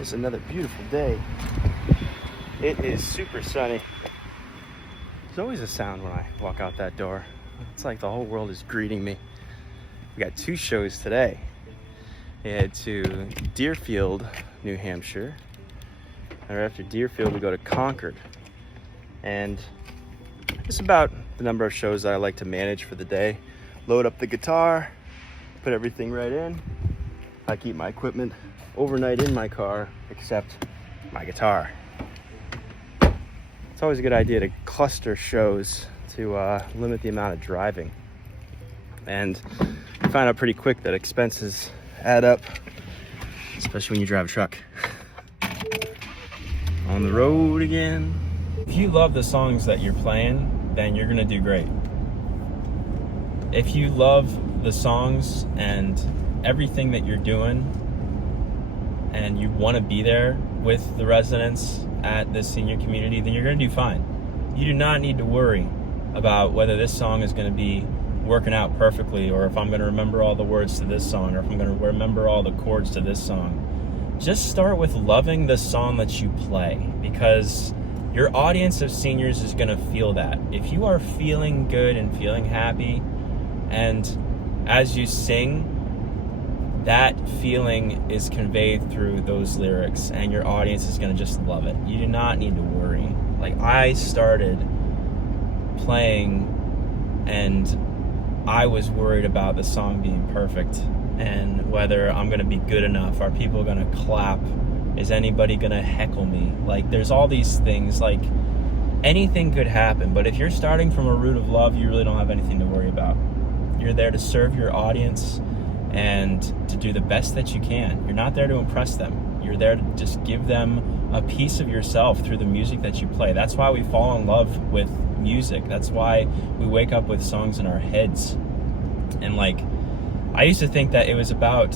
It's another beautiful day. It is super sunny. There's always a sound when I walk out that door. It's like the whole world is greeting me. We got 2 shows today. We head to Deerfield, New Hampshire. And right after Deerfield, we go to Concord. And it's about the number of shows that I like to manage for the day. Load up the guitar, put everything right in. I keep my equipment overnight in my car, except my guitar. It's always a good idea to cluster shows to limit the amount of driving. And you find out pretty quick that expenses add up, especially when you drive a truck. On the road again. If you love the songs that you're playing, then you're gonna do great. If you love the songs and everything that you're doing, and you want to be there with the residents at this senior community, then you're going to do fine. You do not need to worry about whether this song is going to be working out perfectly, or if I'm going to remember all the words to this song, or if I'm going to remember all the chords to this song. Just start with loving the song that you play, because your audience of seniors is going to feel that. If you are feeling good and feeling happy, and as you sing, that feeling is conveyed through those lyrics, and your audience is going to just love it. You do not need to worry. Like, I started playing and I was worried about the song being perfect and whether I'm going to be good enough. Are people going to clap? Is anybody going to heckle me? Like, there's all these things. Like, anything could happen, but if you're starting from a root of love, you really don't have anything to worry about. You're there to serve your audience and to do the best that you can. You're not there to impress them. You're there to just give them a piece of yourself through the music that you play. That's why we fall in love with music. That's why we wake up with songs in our heads. And like, I used to think that it was about,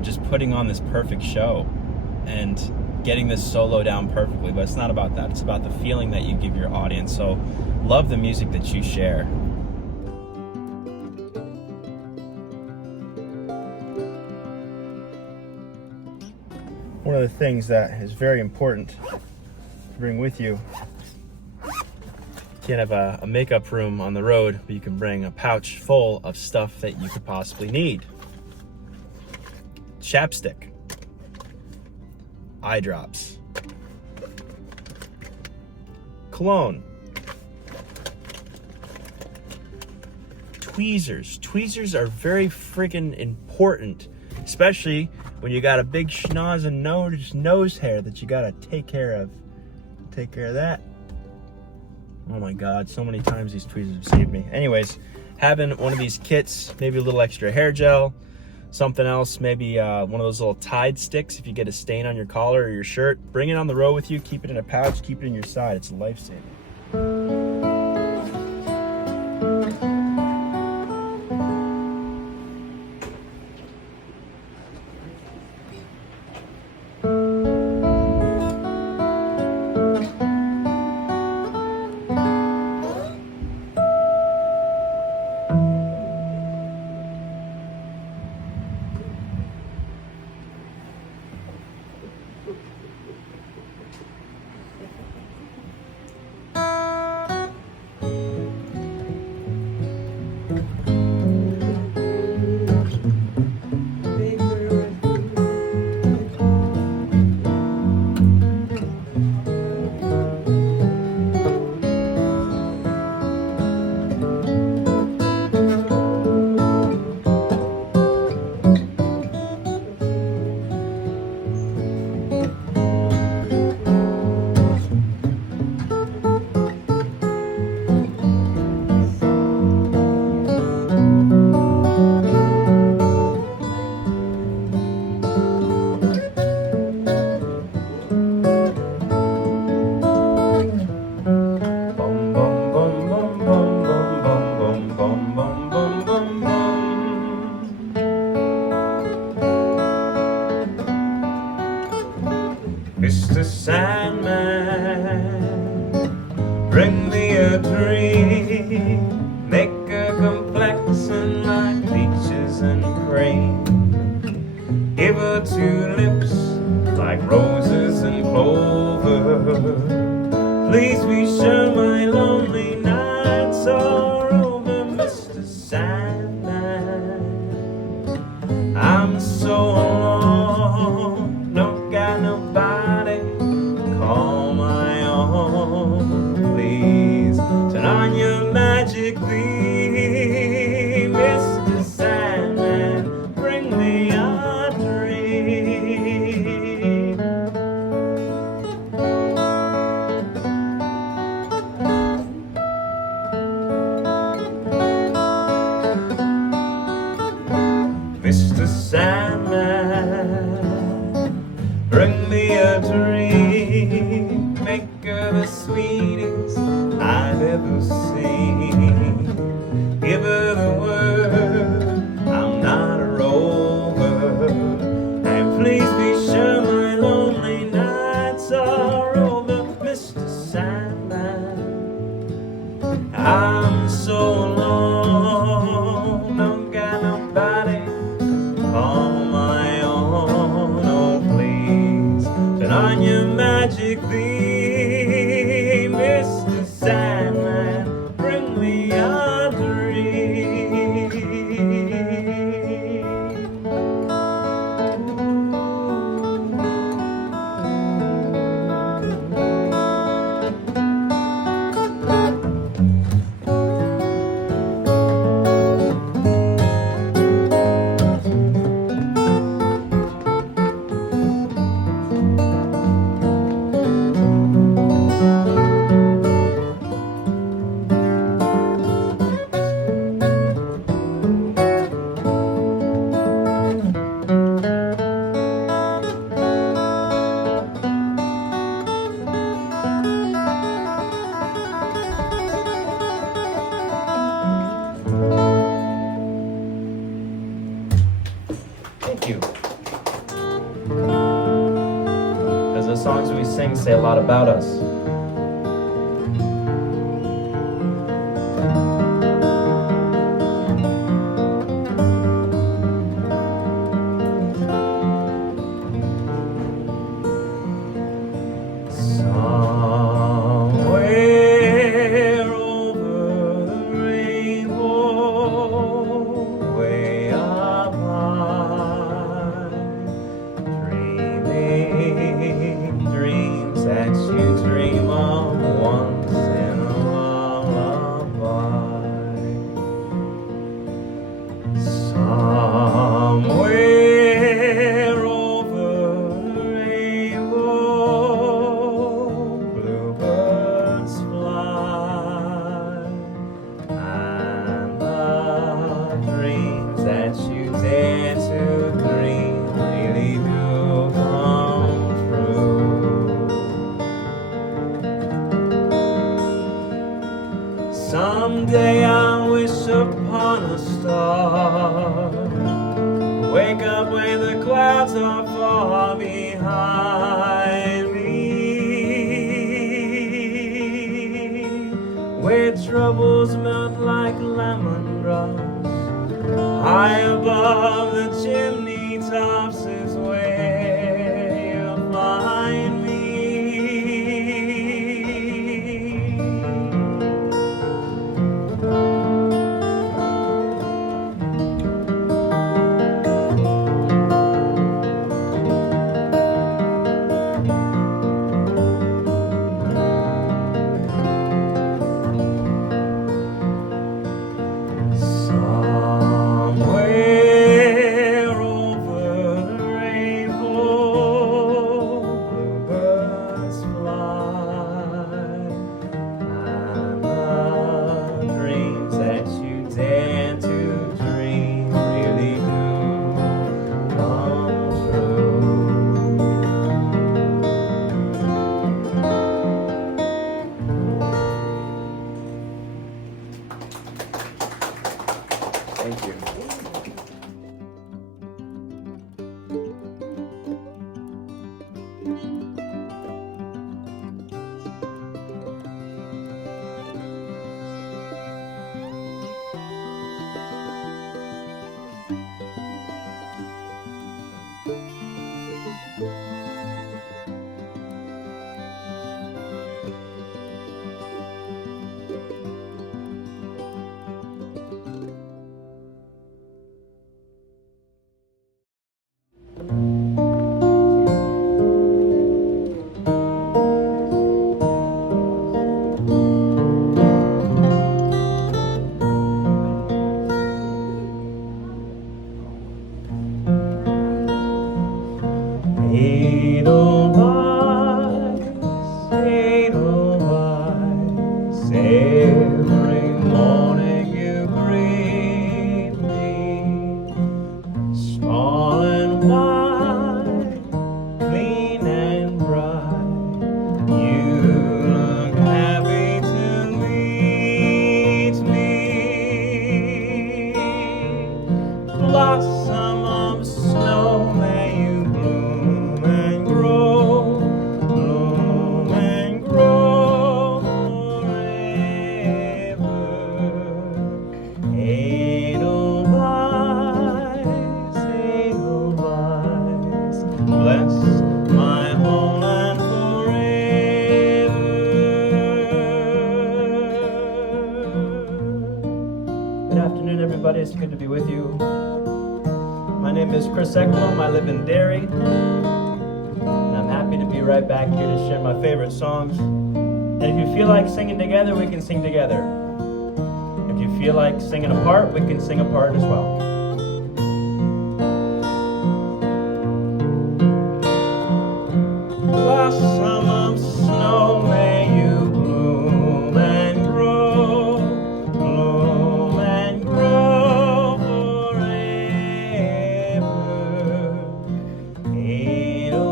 just putting on this perfect show and getting this solo down perfectly, but it's not about that. It's about the feeling that you give your audience. So love the music that you share. One of the things that is very important to bring with you, you can't have a makeup room on the road, but you can bring a pouch full of stuff that you could possibly need. Chapstick, eye drops, cologne, tweezers. Tweezers are very freaking important, especially when you got a big schnozzing nose hair that you gotta take care of. Take care of that. Oh my God, so many times these tweezers have saved me. Anyways, having one of these kits, maybe a little extra hair gel, something else, maybe one of those little Tide sticks if you get a stain on your collar or your shirt. Bring it on the road with you, keep it in a pouch, keep it in your side. It's a lifesaver. Mr. Sandman, bring me a dream, make a complexion like peaches and cream, give her 2 lips roses and clover. Please be sure my lonely nights are over, Mr. Sandman. I'm so alone, don't got nobody to call my own. Please turn on your magic beam, Mr. Sandman, bring me a dream. Mr. Sandman, bring me a dream. Make her the sweetest I've ever seen. Give her the word I'm not a rover, and please be sure my lonely nights are over, Mr. Sandman. I'm so alone, don't got nobody call my own. Oh, please turn on your magic beam, Mr. Sandman, bring me a dream. Thank you. Because the songs we sing say a lot about us. Somewhere over the rainbow, way up high, dreaming dreams that you dream of once in a lullaby. Somewhere over the rainbow, bluebirds fly, and the dreams that you dare to dream really do come true. Someday I'll wish upon a star, wake up where the clouds are far behind me, where troubles melt like lemon drops, high above the chimney tops is where you'll find me. Somewhere over the rainbow, bluebirds fly, and the dreams that you dare to dream really do come true. Thank you. Edelweiss, every morning you greet me, small and white, clean and bright, you look happy to meet me. Blossom of snow, may you bloom and grow, bloom and grow forever. Edelweiss, Edelweiss, bless my homeland forever. Good afternoon, everybody. It's good to be with you. My name is Chris Ekblom. I live in Derry, and I'm happy to be right back here to share my favorite songs. And if you feel like singing together, we can sing together. If you feel like singing apart, we can sing apart as well. Blossom of snow, may you bloom and grow, bloom and grow forever. Edelweiss,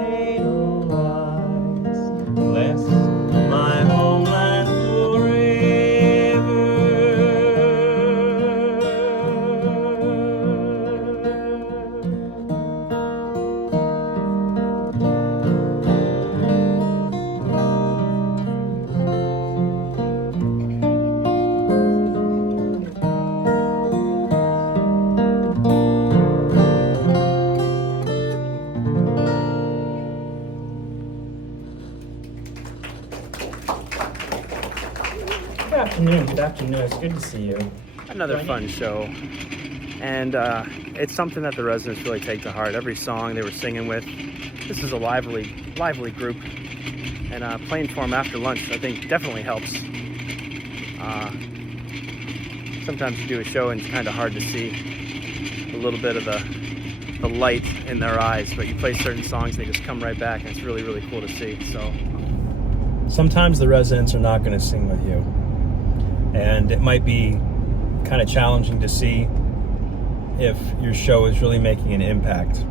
Edelweiss, bless my homeland forever. Good afternoon. It's good to see you. Another fun show, and it's something that the residents really take to heart. Every song they were singing with. This is a lively group, and playing for them after lunch, I think, definitely helps. Sometimes you do a show and it's kind of hard to see a little bit of the light in their eyes, but you play certain songs, they just come right back, and it's really cool to see. So sometimes the residents are not going to sing with you, and it might be kind of challenging to see if your show is really making an impact.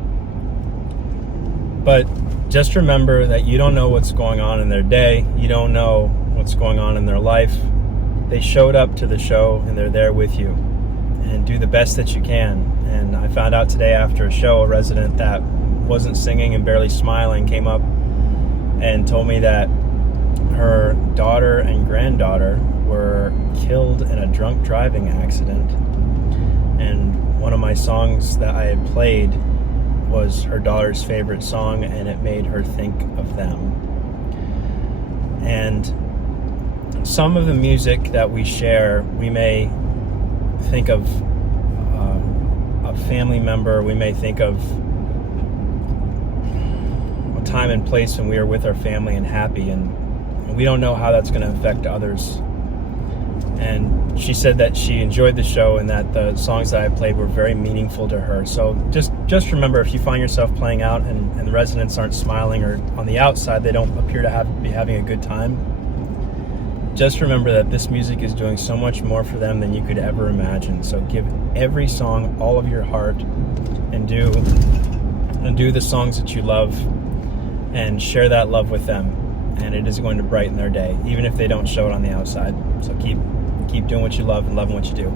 But just remember that you don't know what's going on in their day. You don't know what's going on in their life. They showed up to the show and they're there with you. And do the best that you can. And I found out today after a show, a resident that wasn't singing and barely smiling came up and told me that her daughter and granddaughter were killed in a drunk driving accident, and one of my songs that I had played was her daughter's favorite song, and it made her think of them. And some of the music that we share, we may think of a family member, we may think of a time and place when we were with our family and happy, and we don't know how that's going to affect others. And she said that she enjoyed the show and that the songs that I played were very meaningful to her. So just remember, if you find yourself playing out and the residents aren't smiling, or on the outside they don't appear to be having a good time, just remember that this music is doing so much more for them than you could ever imagine. So give every song all of your heart, and do the songs that you love, and share that love with them. And it is going to brighten their day, even if they don't show it on the outside. So keep doing what you love and loving what you do.